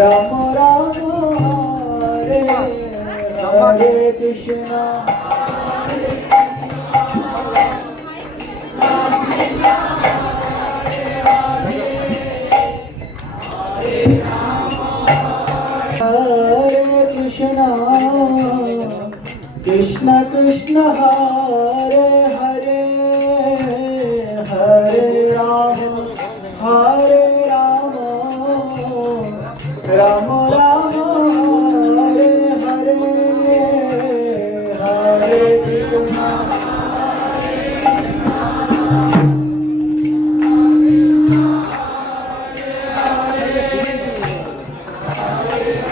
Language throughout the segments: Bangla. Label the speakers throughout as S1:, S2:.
S1: राम Hare Hare हरे कृष्णा Krishna Krishna Krishna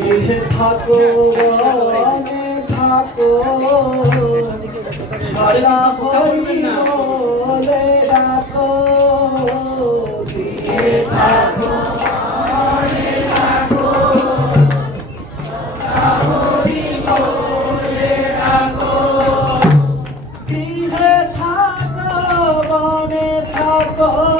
S1: গৃহে থাকো বনে থাকো সারা হরি বলে ডাকো। গৃহে থাকো Oh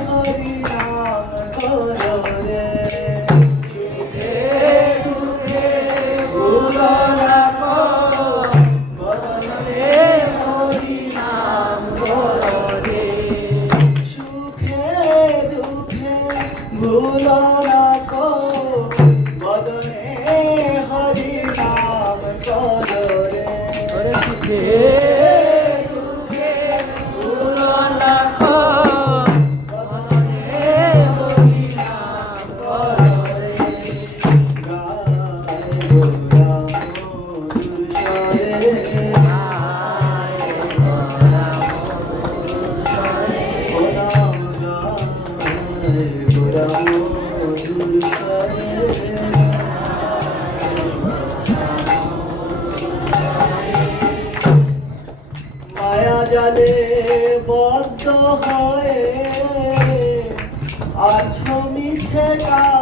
S1: ভুলো না। হয়ে আছো মিছে কাল